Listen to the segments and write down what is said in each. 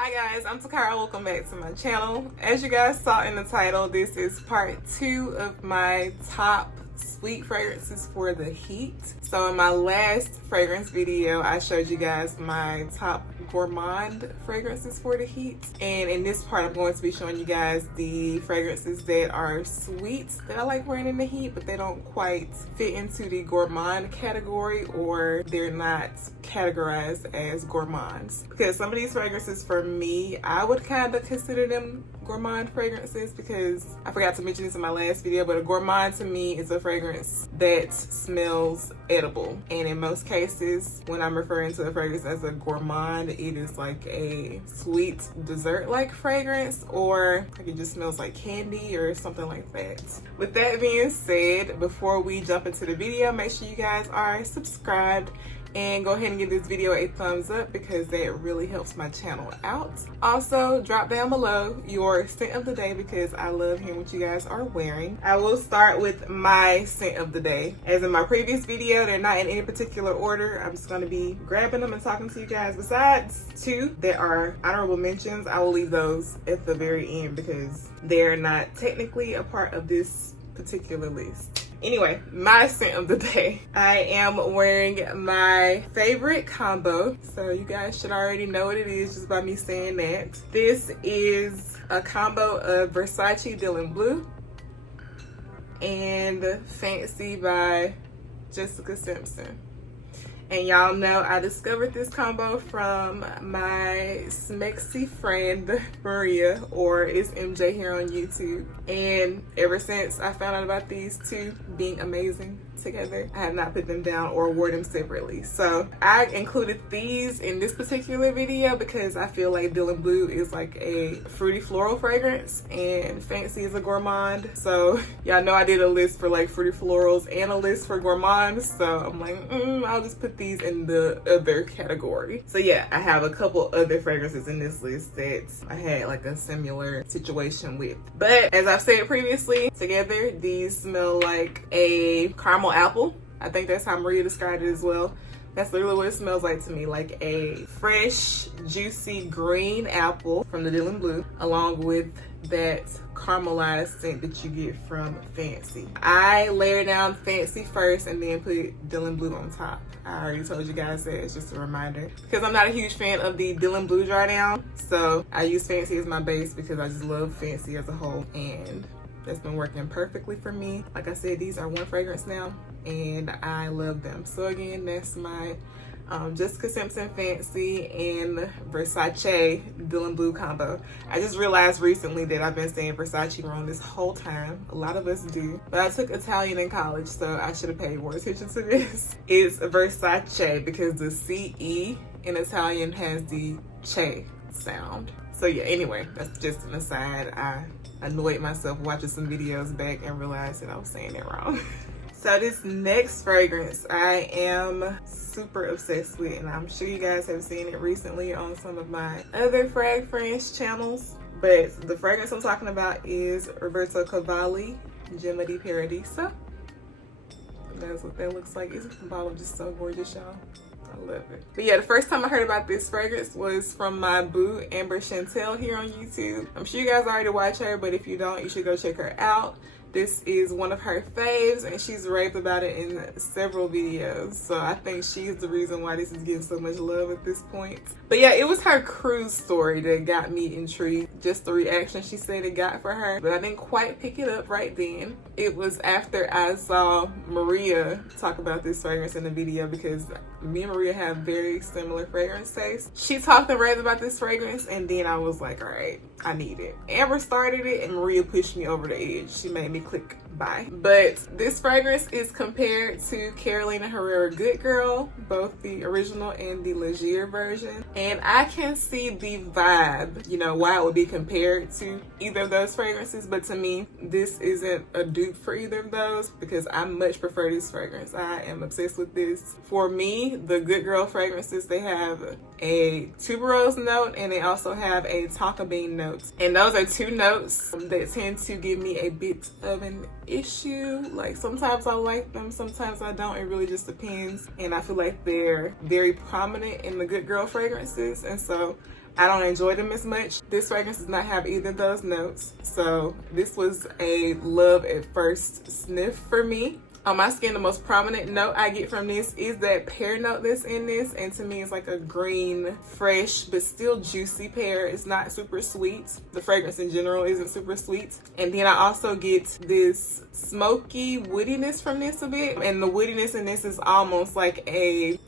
Hi guys, I'm Takira. Welcome back to my channel. As you guys saw in the title, this is part 2 of my top sweet fragrances for the heat. So in my last fragrance video, I showed you guys my top gourmand fragrances for the heat. And in this part, I'm going to be showing you guys the fragrances that are sweet that I like wearing in the heat, but they don't quite fit into the gourmand category, or they're not categorized as gourmands. Because some of these fragrances for me, I would kind of consider them gourmand fragrances, because I forgot to mention this in my last video, but a gourmand to me is a fragrance that smells edible. And in most cases, when I'm referring to a fragrance as a gourmand, it is like a sweet dessert-like fragrance, or like it just smells like candy or something like that. With that being said, before we jump into the video, make sure you guys are subscribed and go ahead and give this video a thumbs up, because that really helps my channel out. Also, drop down below your scent of the day, because I love hearing what you guys are wearing. I will start with my scent of the day. As in my previous video, they're not in any particular order. I'm just going to be grabbing them and talking to you guys. Besides 2 that are honorable mentions, I will leave those at the very end because they're not technically a part of this particular list. Anyway, my scent of the day. I am wearing my favorite combo, so you guys should already know what it is just by me saying that. This is a combo of Versace Dylan Blue and Fancy by Jessica Simpson. And y'all know I discovered this combo from my smexy friend Maria, or it's MJ here on YouTube. And ever since I found out about these two being amazing together, I have not put them down or wore them separately. So I included these in this particular video because I feel like Dylan Blue is like a fruity floral fragrance and Fancy is a gourmand. So y'all know I did a list for like fruity florals and a list for gourmands. So I'm like, I'll just put these in the other category. So yeah, I have a couple other fragrances in this list that I had like a similar situation with. But as I've said previously, together these smell like a caramel apple. I think that's how Maria described it as well. That's literally what it smells like to me, like a fresh, juicy green apple from the Dylan Blue, along with that caramelized scent that you get from Fancy. I layer down Fancy first and then put Dylan Blue on top. I already told you guys that, it's just a reminder. Because I'm not a huge fan of the Dylan Blue dry down, so I use Fancy as my base because I just love Fancy as a whole, and that's been working perfectly for me. Like I said, these are one fragrance now and I love them. So again, that's my Jessica Simpson Fancy and Versace Dylan Blue combo. I just realized recently that I've been saying Versace wrong this whole time. A lot of us do. But I took Italian in college, so I should have paid more attention to this. It's Versace because the CE in Italian has the che sound. So yeah, anyway, that's just an aside. I annoyed myself watching some videos back and realized that I was saying it wrong. So this next fragrance I am super obsessed with, and I'm sure you guys have seen it recently on some of my other Frag Friends channels. But the fragrance I'm talking about is Roberto Cavalli Gemma di Paradiso. That's what that looks like. Isn't the bottle just so gorgeous, y'all? I love it. But yeah, the first time I heard about this fragrance was from my boo Amber Chantel here on YouTube. I'm sure you guys already watch her, but if you don't, you should go check her out. This is one of her faves, and she's raved about it in several videos. So I think she's the reason why this is getting so much love at this point. But yeah, it was her cruise story that got me intrigued. Just the reaction she said it got for her. But I didn't quite pick it up right then. It was after I saw Maria talk about this fragrance in the video, because me and Maria have very similar fragrance tastes. She talked and raved about this fragrance, and then I was like, all right, I need it. Amber started it and Maria pushed me over the edge. She made me click buy. But this fragrance is compared to Carolina Herrera Good Girl, both the original and the Leger version. And I can see the vibe, you know, why it would be compared to either of those fragrances. But to me, this isn't a dupe for either of those, because I much prefer this fragrance. I am obsessed with this. For me, the Good Girl fragrances, they have a tuberose note and they also have a tonka bean note. And those are two notes that tend to give me a bit of an issue. Like sometimes I like them, sometimes I don't. It really just depends. And I feel like they're very prominent in the Good Girl fragrances. And so I don't enjoy them as much. This fragrance does not have either of those notes. So this was a love at first sniff for me. On my skin, the most prominent note I get from this is that pear note that's in this, and to me it's like a green, fresh, but still juicy pear. It's not super sweet. The fragrance in general isn't super sweet. And then I also get this smoky woodiness from this a bit, and the woodiness in this is almost like a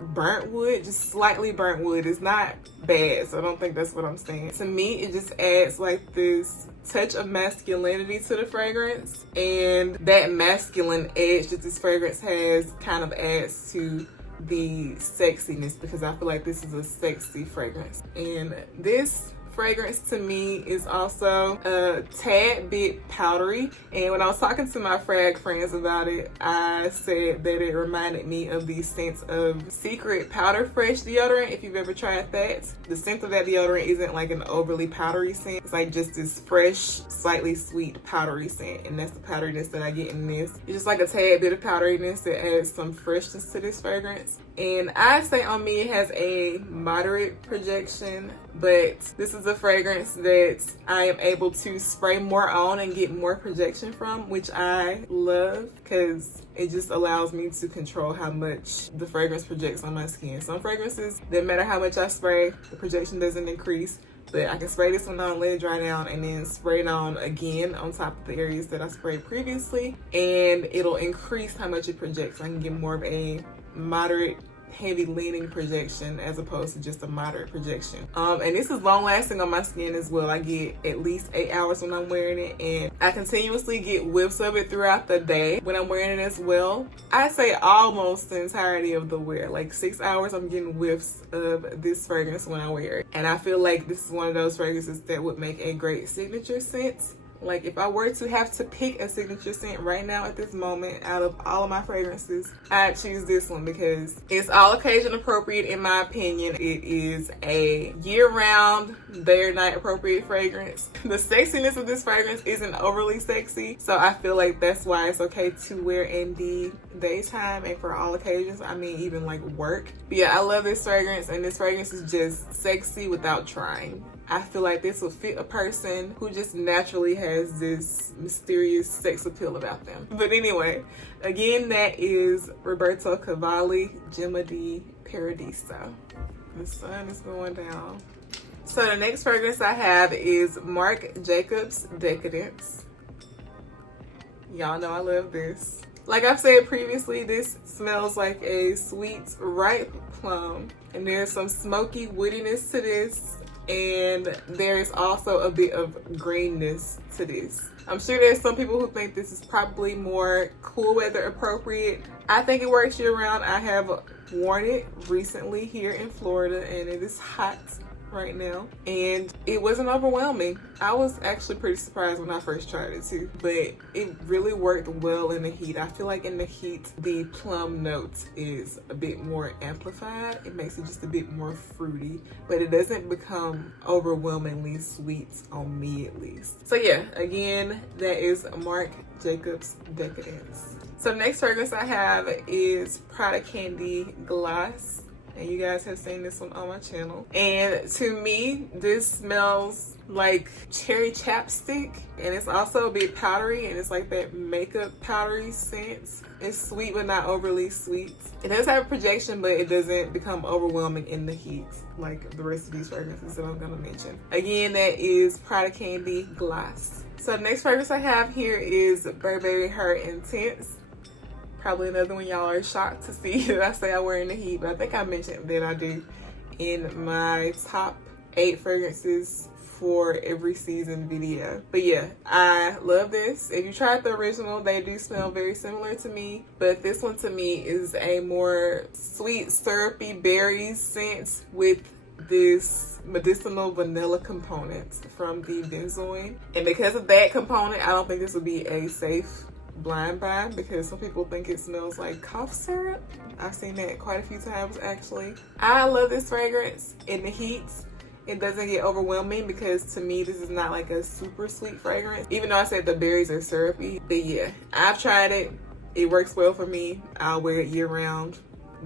burnt wood, just slightly burnt wood. It's not bad, so I don't think that's what I'm saying. To me, it just adds like this touch of masculinity to the fragrance, and that masculine edge that this fragrance has kind of adds to the sexiness, because I feel like this is a sexy fragrance. And this fragrance to me is also a tad bit powdery, and when I was talking to my frag friends about it, I said that it reminded me of the scent of Secret Powder Fresh deodorant. If you've ever tried that, the scent of that deodorant isn't like an overly powdery scent. It's like just this fresh, slightly sweet powdery scent, and that's the powderiness that I get in this. It's just like a tad bit of powderiness that adds some freshness to this fragrance. And I say on me it has a moderate projection, but this is a fragrance that I am able to spray more on and get more projection from, which I love because it just allows me to control how much the fragrance projects on my skin. Some fragrances, no matter how much I spray, the projection doesn't increase. But I can spray this one on, let it dry down, and then spray it on again on top of the areas that I sprayed previously, and it'll increase how much it projects. I can get more of a moderate, heavy leaning projection as opposed to just a moderate projection. And this is long lasting on my skin as well. I get at least 8 hours when I'm wearing it, and I continuously get whiffs of it throughout the day when I'm wearing it as well. I say almost the entirety of the wear, like 6 hours, I'm getting whiffs of this fragrance when I wear it. And I feel like this is one of those fragrances that would make a great signature scent. Like if I were to have to pick a signature scent right now at this moment out of all of my fragrances, I'd choose this one because it's all occasion appropriate in my opinion. It is a year-round, day or night appropriate fragrance. The sexiness of this fragrance isn't overly sexy, so I feel like that's why it's okay to wear in the daytime and for all occasions. I mean, even like work. But yeah, I love this fragrance, and this fragrance is just sexy without trying. I feel like this will fit a person who just naturally has this mysterious sex appeal about them. But anyway, again, that is Roberto Cavalli Gemma di Paradiso. The sun is going down. So the next fragrance I have is Marc Jacobs Decadence. Y'all know I love this. Like I've said previously, this smells like a sweet, ripe plum. And there's some smoky woodiness to this. And there's also a bit of greenness to this. I'm sure there's some people who think this is probably more cool weather appropriate. I think it works year round. I have worn it recently here in Florida, and it is hot right now, and it wasn't overwhelming. I was actually pretty surprised when I first tried it too, but it really worked well in the heat. I feel like in the heat, the plum note is a bit more amplified. It makes it just a bit more fruity, but it doesn't become overwhelmingly sweet on me at least. So yeah, again, that is Marc Jacobs Decadence. So the next fragrance I have is Prada Candy Glass. And you guys have seen this one on my channel. And to me, this smells like cherry chapstick. And it's also a bit powdery, and it's like that makeup powdery scent. It's sweet, but not overly sweet. It does have a projection, but it doesn't become overwhelming in the heat like the rest of these fragrances that I'm gonna mention. Again, that is Prada Candy Glass. So the next fragrance I have here is Burberry Intense. Probably another one y'all are shocked to see that I say I wear in the heat, but I think I mentioned that I do in my top 8 fragrances for every season video. But yeah, I love this. If you tried the original, they do smell very similar to me, but this one to me is a more sweet, syrupy berries scent with this medicinal vanilla component from the benzoin. And because of that component, I don't think this would be a safe blind buy, because some people think it smells like cough syrup. I've seen that quite a few times actually. I love this fragrance in the heat. It doesn't get overwhelming because to me this is not like a super sweet fragrance, even though I said the berries are syrupy. But yeah, I've tried it. It works well for me. I'll wear it year round,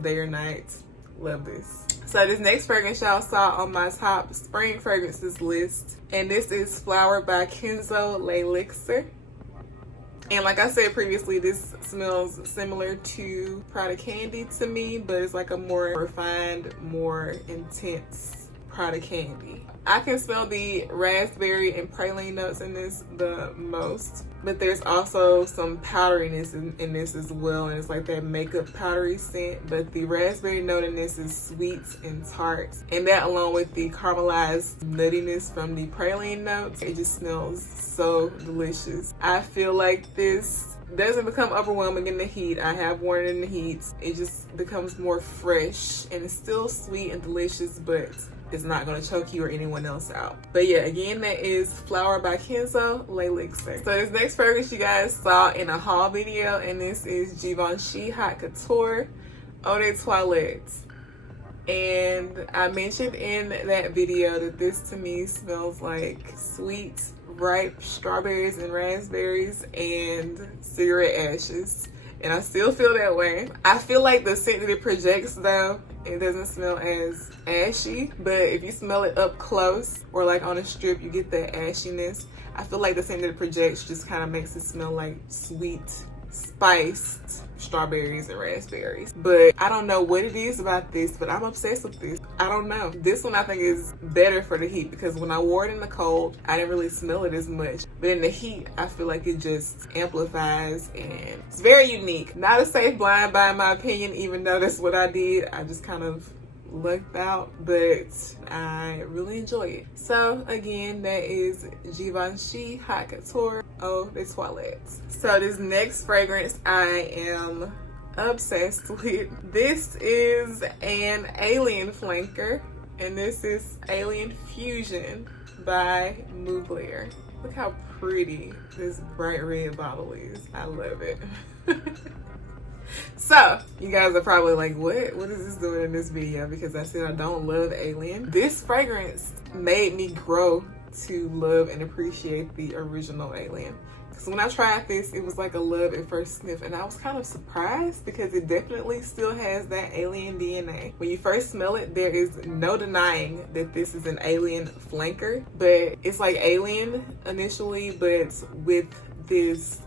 day or night, Love this. So this next fragrance y'all saw on my top spring fragrances list, and this is Flower by Kenzo L'Elixir. And like I said previously, this smells similar to Prada Candy to me, but it's like a more refined, more intense Prada Candy. I can smell the raspberry and praline notes in this the most, but there's also some powderiness in this as well, and it's like that makeup powdery scent. But the raspberry note in this is sweet and tart, and that along with the caramelized nuttiness from the praline notes, it just smells so delicious. I feel like this doesn't become overwhelming in the heat. I have worn it in the heat. It just becomes more fresh, and it's still sweet and delicious, but it's not going to choke you or anyone else out. But yeah, again, that is Flower by Kenzo L'Elixir. So this next fragrance you guys saw in a haul video, and this is Givenchy Haute Couture Eau de Toilette. And I mentioned in that video that this to me smells like sweet, ripe strawberries and raspberries and cigarette ashes. And I still feel that way. I feel like the scent that it projects though, it doesn't smell as ashy, but if you smell it up close or like on a strip, you get that ashiness. I feel like the scent that it projects just kind of makes it smell like sweet, spiced strawberries and raspberries. But I don't know what it is about this, but I'm obsessed with this. I don't know. This one I think is better for the heat, because when I wore it in the cold, I didn't really smell it as much. But in the heat, I feel like it just amplifies, and it's very unique. Not a safe blind buy in my opinion, even though that's what I did. I just kind of lucked out, but I really enjoy it. So again, that is Givenchy Haute Couture Eau de Toilette. So this next fragrance I am obsessed with. This is an alien flanker, and this is Alien Fusion by Mugler. Look how pretty this bright red bottle is. I love it. So you guys are probably like, what is this doing in this video? Because I said I don't love Alien. This fragrance made me grow to love and appreciate the original Alien. Because when I tried this, it was like a love at first sniff, and I was kind of surprised because it definitely still has that Alien DNA. When you first smell it, there is no denying that this is an Alien flanker, but it's like Alien initially, but with this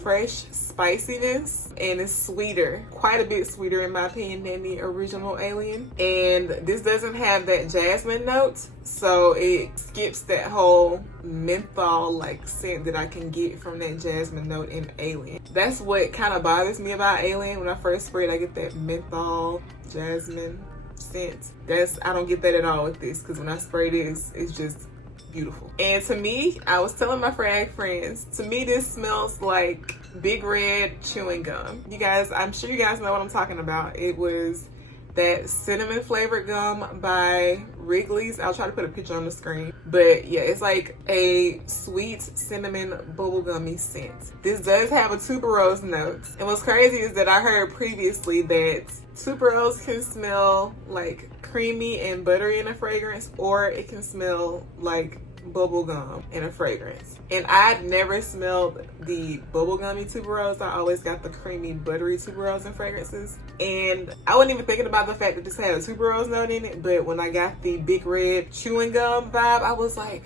fresh spiciness, and it's sweeter, quite a bit sweeter in my opinion than the original Alien. And this doesn't have that jasmine note, so it skips that whole menthol like scent that I can get from that jasmine note in Alien. That's what kind of bothers me about Alien. When I first spray it, I get that menthol jasmine scent. I don't get that at all with this, because when I spray this, it's just beautiful. And to me, I was telling my frag friends, to me this smells like Big Red chewing gum. You guys, I'm sure you guys know what I'm talking about. It was that cinnamon flavored gum by Wrigley's. I'll try to put a picture on the screen. But yeah, it's like a sweet cinnamon bubblegummy scent. This does have a tuberose note. And what's crazy is that I heard previously that tuberose can smell like creamy and buttery in a fragrance, or it can smell like bubblegum in a fragrance. And I'd never smelled the bubblegummy tuberose. I always got the creamy buttery tuberose in fragrances. And I wasn't even thinking about the fact that this had a tuberose note in it, but when I got the Big Red chewing gum vibe, I was like,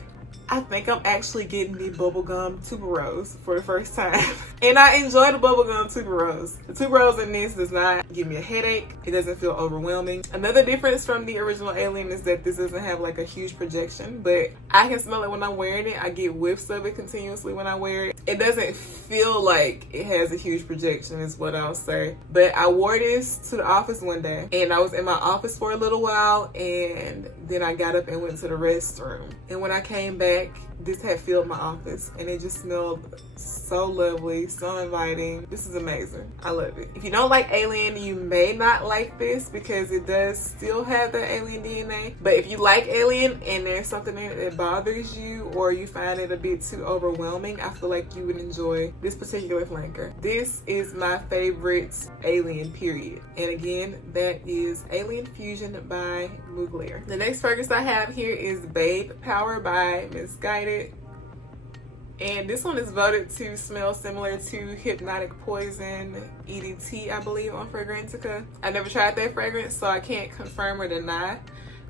I think I'm actually getting the bubblegum tuberose for the first time. And I enjoy the bubblegum tuberose. The tuberose in this does not give me a headache. It doesn't feel overwhelming. Another difference from the original Alien is that this doesn't have like a huge projection, but I can smell it when I'm wearing it. I get whiffs of it continuously when I wear it. It doesn't feel like it has a huge projection is what I'll say. But I wore this to the office one day, and I was in my office for a little while, and then I got up and went to the restroom. And when I came back, this had filled my office, and it just smelled so lovely, so inviting. This is amazing. I love it. If you don't like Alien, you may not like this because it does still have that Alien DNA. But if you like Alien and there's something in it that bothers you, or you find it a bit too overwhelming, I feel like you would enjoy this particular flanker. This is my favorite Alien, period. And again, that is Alien Fusion by Mugler. The next fragrance I have here is Babe Power by Misguided. And this one is voted to smell similar to Hypnotic Poison EDT, I believe, on Fragrantica. I never tried that fragrance, so I can't confirm or deny.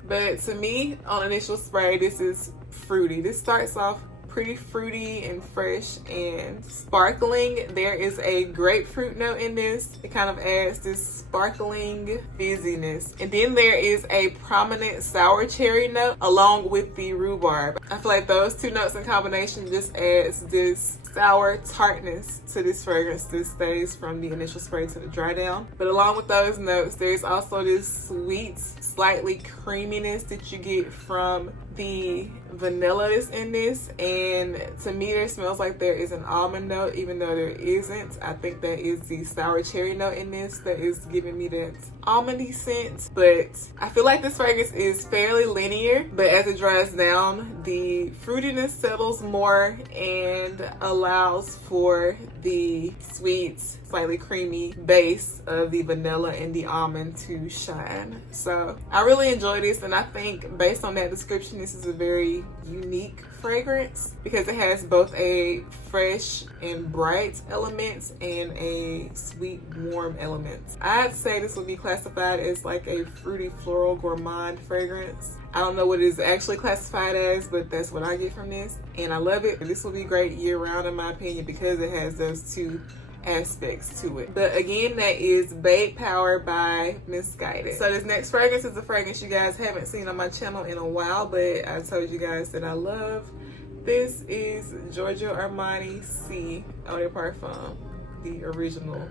But to me, on initial spray, this is fruity. This starts off pretty fruity and fresh and sparkling. There is a grapefruit note in this. It kind of adds this sparkling fizziness. And then there is a prominent sour cherry note along with the rhubarb. I feel like those two notes in combination just adds this sour tartness to this fragrance that stays from the initial spray to the dry down. But along with those notes, there's also this sweet, slightly creaminess that you get from the vanilla that's in this, and to me there smells like there is an almond note even though there isn't. I think that is the sour cherry note in this that is giving me that almondy scent. But I feel like this fragrance is fairly linear, but as it dries down the fruitiness settles more and allows for the sweet, slightly creamy base of the vanilla and the almond to shine. So I really enjoy this, and I think based on that description this is a very unique fragrance because it has both a fresh and bright element and a sweet warm element. I'd say this would be classified as like a fruity floral gourmand fragrance. I don't know what it is actually classified as, but that's what I get from this, and I love it. This will be great year round in my opinion because it has those two aspects to it. But again, that is Babe Power by Misguided. So this next fragrance is a fragrance you guys haven't seen on my channel in a while, but I told you guys that I love. This is Giorgio Armani C Eau de Parfum, the original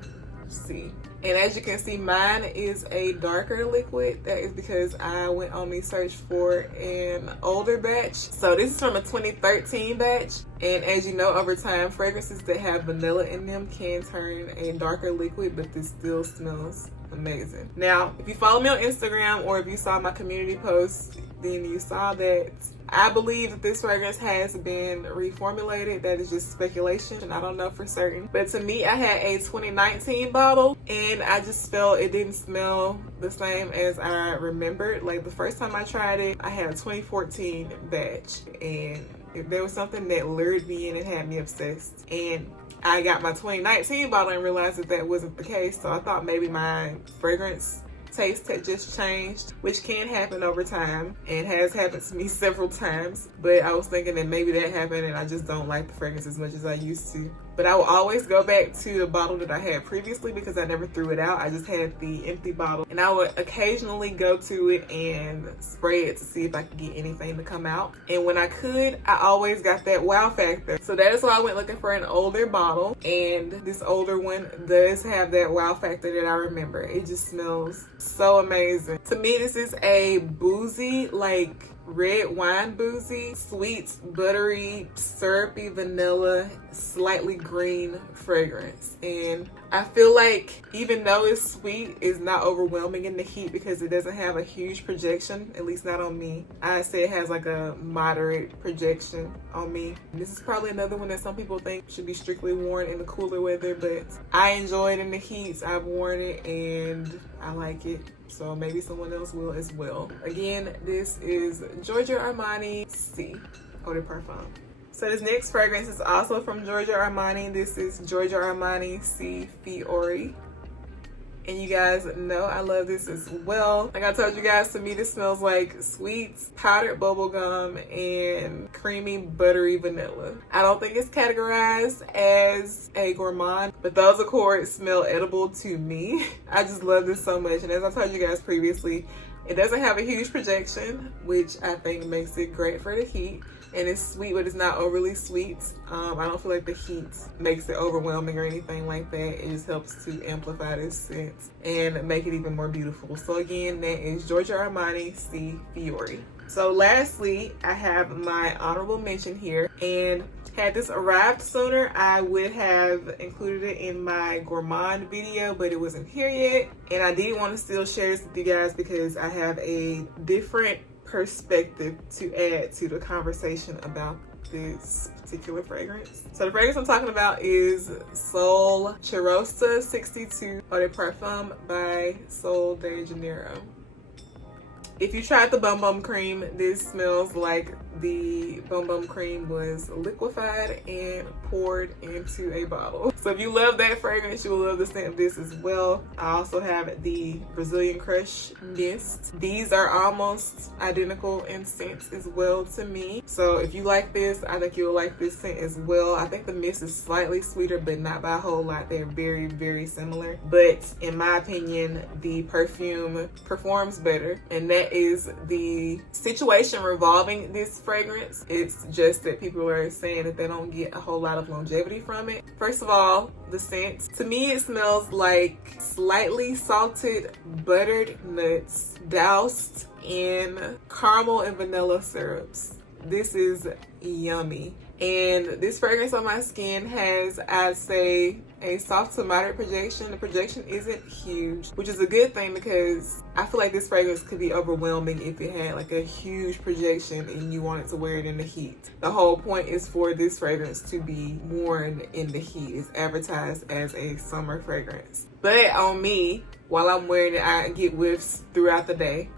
C. And as you can see, mine is a darker liquid. That is because I went on the search for an older batch. So this is from a 2013 batch. And as you know, over time, fragrances that have vanilla in them can turn a darker liquid, but this still smells amazing. Now, if you follow me on Instagram or if you saw my community post, then you saw that I believe that this fragrance has been reformulated. That is just speculation, and I don't know for certain. But to me, I had a 2019 bottle, and I just felt it didn't smell the same as I remembered. Like the first time I tried it, I had a 2014 batch, and if there was something that lured me in and had me obsessed. And I got my 2019 bottle and realized that that wasn't the case. So I thought maybe my fragrance taste had just changed, which can happen over time and has happened to me several times. But I was thinking that maybe that happened and I just don't like the fragrance as much as I used to. But I will always go back to the bottle that I had previously because I never threw it out. I just had the empty bottle, and I would occasionally go to it and spray it to see if I could get anything to come out. And when I could, I always got that wow factor. So that is why I went looking for an older bottle, and this older one does have that wow factor that I remember. It just smells so amazing. To me, this is a boozy, like red wine boozy, sweet, buttery, syrupy vanilla, slightly green fragrance. And I feel like even though it's sweet, it's not overwhelming in the heat because it doesn't have a huge projection, at least not on me. I say it has like a moderate projection on me. This is probably another one that some people think should be strictly worn in the cooler weather, but I enjoy it in the heat. I've worn it and I like it. So maybe someone else will as well. Again, this is Giorgio Armani C Eau de Parfum. So this next fragrance is also from Giorgio Armani. This is Giorgio Armani C Fiore. And you guys know I love this as well. Like I told you guys, to me this smells like sweet powdered bubblegum and creamy buttery vanilla. I don't think it's categorized as a gourmand, but those accords smell edible to me. I just love this so much. And as I told you guys previously, it doesn't have a huge projection, which I think makes it great for the heat. And it's sweet, but it's not overly sweet. I don't feel like the heat makes it overwhelming or anything like that. It just helps to amplify this scent and make it even more beautiful. So again, that is Giorgio Armani C Fiore. So lastly, I have my honorable mention here, and had this arrived sooner, I would have included it in my gourmand video, but it wasn't here yet. And I did want to still share this with you guys because I have a different perspective to add to the conversation about this particular fragrance. So the fragrance I'm talking about is Sol Churros 62 Eau de Parfum by Sol de Janeiro. If you tried the Bum Bum Cream, this smells like the Bum Bum Cream was liquefied and poured into a bottle. So if you love that fragrance, you will love the scent of this as well. I also have the Brazilian Crush Mist. These are almost identical in scents as well to me. So if you like this, I think you'll like this scent as well. I think the mist is slightly sweeter, but not by a whole lot. They're very, very similar. But in my opinion, the perfume performs better. And that is the situation revolving this fragrance. It's just that people are saying that they don't get a whole lot of longevity from it. First of all, the scent. To me, it smells like slightly salted buttered nuts doused in caramel and vanilla syrups. This is yummy. And this fragrance on my skin has, I'd say, a soft to moderate projection. The projection isn't huge, which is a good thing because I feel like this fragrance could be overwhelming if it had like a huge projection and you wanted to wear it in the heat. The whole point is for this fragrance to be worn in the heat. It's advertised as a summer fragrance. But on me, while I'm wearing it, I get whiffs throughout the day.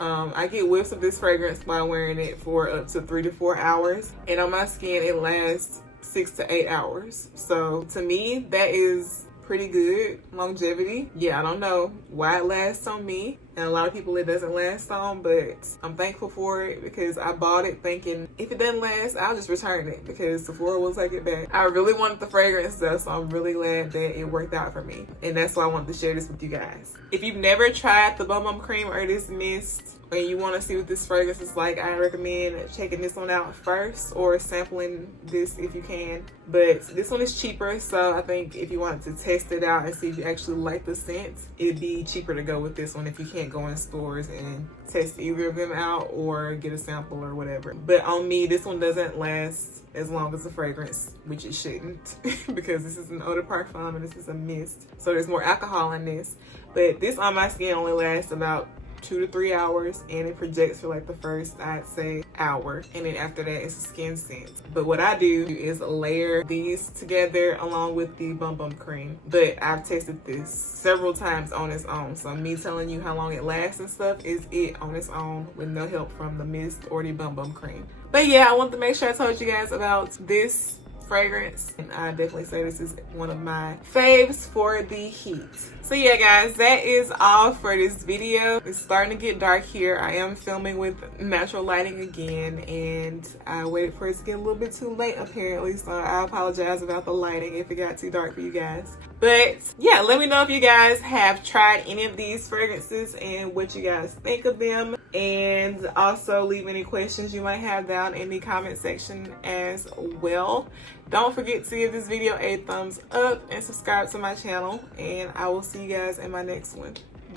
I get whiffs of this fragrance while wearing it for up to 3 to 4 hours. And on my skin, it lasts 6 to 8 hours. So to me, that is pretty good longevity. Yeah, I don't know why it lasts on me. And a lot of people it doesn't last on, but I'm thankful for it because I bought it thinking if it doesn't last, I'll just return it because Sephora will take it back. I really wanted the fragrance though, so I'm really glad that it worked out for me. And that's why I wanted to share this with you guys. If you've never tried the Bum Bum Cream or this mist, and you want to see what this fragrance is like, I recommend checking this one out first or sampling this if you can. But this one is cheaper, so I think if you want to test it out and see if you actually like the scent, it'd be cheaper to go with this one if you can't go in stores and test either of them out or get a sample or whatever. But on me, this one doesn't last as long as the fragrance, which it shouldn't because this is an eau de parfum and this is a mist, so there's more alcohol in this. But this on my skin only lasts about 2 to 3 hours and it projects for like the first, I'd say, hour, and then after that it's a skin scent. But what I do is layer these together along with the Bum Bum Cream. But I've tested this several times on its own, so me telling you how long it lasts and stuff is it on its own with no help from the mist or the Bum Bum Cream. But yeah, I want to make sure I told you guys about this fragrance, and I definitely say this is one of my faves for the heat. So yeah guys, that is all for this video. It's starting to get dark here. I am filming with natural lighting again, and I waited for it to get a little bit too late apparently, so I apologize about the lighting if it got too dark for you guys. But yeah, let me know if you guys have tried any of these fragrances and what you guys think of them, and also leave any questions you might have down in the comment section as well. Don't forget to give this video a thumbs up and subscribe to my channel, and I will see you guys in my next one.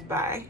Bye.